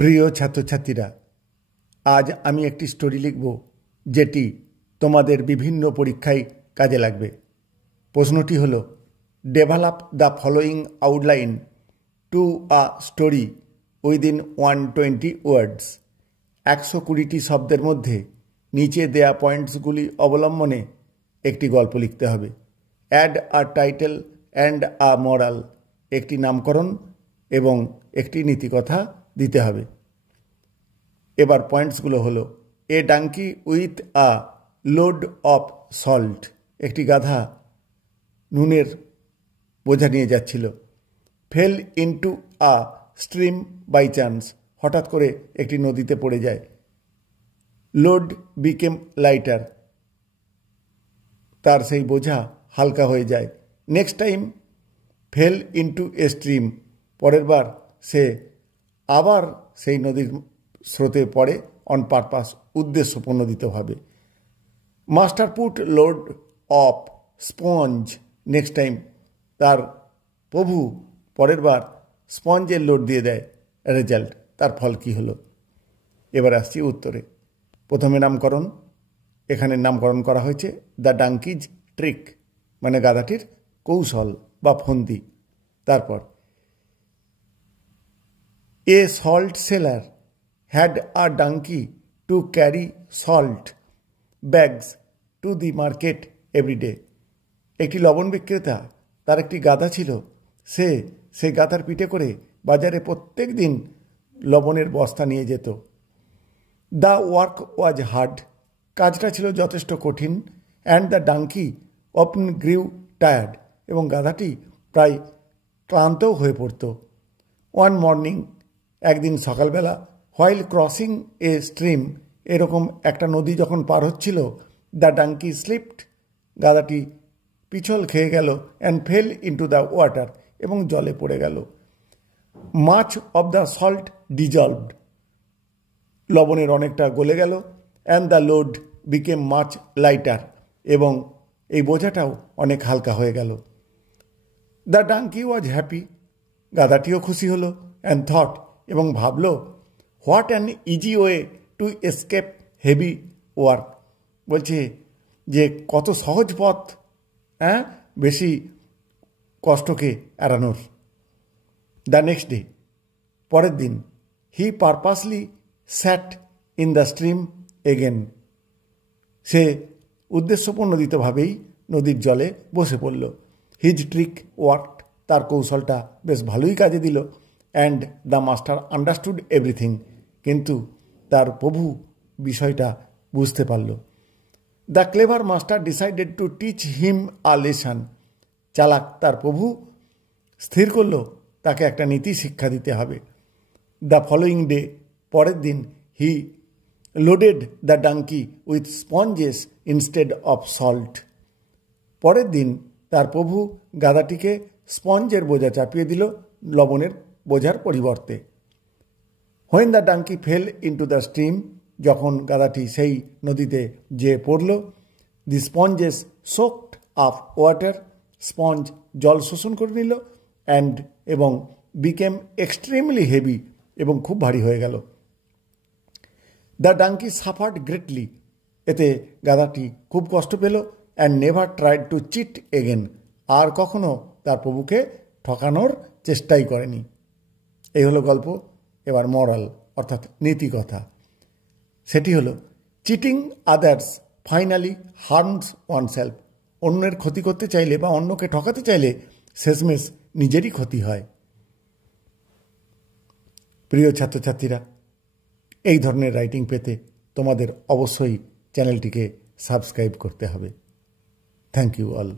প্রিয় ছাত্রছাত্রীরা, আজ আমি একটি স্টোরি লিখব যেটি তোমাদের বিভিন্ন পরীক্ষায় কাজে লাগবে। প্রশ্নটি হল, develop the following outline to a story within 120 ওয়ার্ডস। 120টি শব্দের মধ্যে নিচে দেয়া পয়েন্টসগুলি অবলম্বনে একটি গল্প লিখতে হবে। Add a title and a moral, একটি নামকরণ এবং একটি নীতিকথা দিতে হবে। এবার পয়েন্টসগুলো হলো, a donkey with a load of salt, একটি গাধা নুনের বোঝা নিয়ে যাচ্ছিল। Fell into a stream by chance, হঠাৎ করে একটি নদীতে পড়ে যায়। লোড বিকেম লাইটার, তার সেই বোঝা হালকা হয়ে যায়। Next time fell into a stream, পরের বার সে আবার সেই নদীর স্রোতে পড়ে অন পারপাস, উদ্দেশ্যপ্রণোদিতভাবে। Master put load of sponge next time, তার প্রভু পরের বার স্পঞ্জের লোড দিয়ে দেয়। রেজাল্ট, তার ফল কি হলো? এবার আসছি উত্তরে। প্রথমে নামকরণ, এখানে নামকরণ করা হয়েছে দ্য ডাঙ্কিজ ট্রিক, মানে গাধাটির কৌশল বা ফন্দি। তারপর a salt seller had a donkey to carry salt bags to the market every day. একটি লবণ বিক্রেতা, তার একটি গাধা ছিল, সে সেই গাধার পিঠে করে বাজারে প্রত্যেক দিন লবণের বস্তা নিয়ে যেত। দ্য ওয়ার্ক ওয়াজ হার্ড, কাজটা ছিল যথেষ্ট কঠিন। And the donkey often grew tired, এবং গাধাটি প্রায় ক্লান্তও হয়ে পড়ত। ওয়ান মর্নিং, একদিন সকালবেলা, হোয়াইল ক্রসিং এ স্ট্রিম, এরকম একটা নদী যখন পার হচ্ছিল, দ্য ডাঙ্কি স্লিপড, গাধাটি পিছল খেয়ে গেল। And fail into the water, এবং জলে পড়ে গেল। Much of the salt dissolved, লবণের অনেকটা গলে গেল। And the load became much lighter, এবং এই বোঝাটাও অনেক হালকা হয়ে গেল। দ্য ডাঙ্কি ওয়াজ হ্যাপি, গাধাটিও খুশি হলো। অ্যান্ড থট, এবং ভাবল, what an easy way to escape heavy work, বলছে যে কত সহজ পথ বেশি কষ্টকে এড়ানোর। দ্য নেক্সট ডে, পরের দিন, he purposely sat in the stream again, সে উদ্দেশ্যপ্রণোদিতভাবেই নদীর জলে বসে পড়ল। হিজ ট্রিক ওয়ার্কড, তার কৌশলটা বেশ ভালোই কাজে দিল। And the master understood everything, কিন্তু তার প্রভু বিষয়টা বুঝতে পারল। The clever master decided to teach him a lesson, চালাক তার প্রভু স্থির করল তাকে একটা নীতি শিক্ষা দিতে হবে। দ্য ফলোয়িং ডে, পরের দিন, he loaded the donkey with sponges instead of salt, পরের দিন তার প্রভু গাধাটিকে স্পঞ্জের বোঝা চাপিয়ে দিল লবণের বোঝার পরিবর্তে। When the donkey fell into the stream, যখন গাধাটি সেই নদীতে যেয়ে পড়ল, the sponges soaked up water, sponge জল শোষণ করে নিল। অ্যান্ড এবং বিকেম এক্সট্রিমলি হেভি, এবং খুব ভারী হয়ে গেল। দ্য ডাঙ্কি সাফার্ড গ্রেটলি, এতে গাধাটি খুব কষ্ট পেল। And never tried to cheat again, আর কখনো তার প্রভুকে ঠকানোর চেষ্টাই করেনি। এই হলো গল্প। এবার মরাল অর্থাৎ নীতিকথা, সেটি হলো, cheating others finally harms oneself, অন্যের ক্ষতি করতে চাইলে বা অন্যকে ঠকাতে চাইলে শেষমেশ নিজেরই ক্ষতি হয়। প্রিয় ছাত্রছাত্রীরা, এই ধরনের রাইটিং পেতে তোমাদের অবশ্যই চ্যানেলটিকে সাবস্ক্রাইব করতে হবে। Thank you all.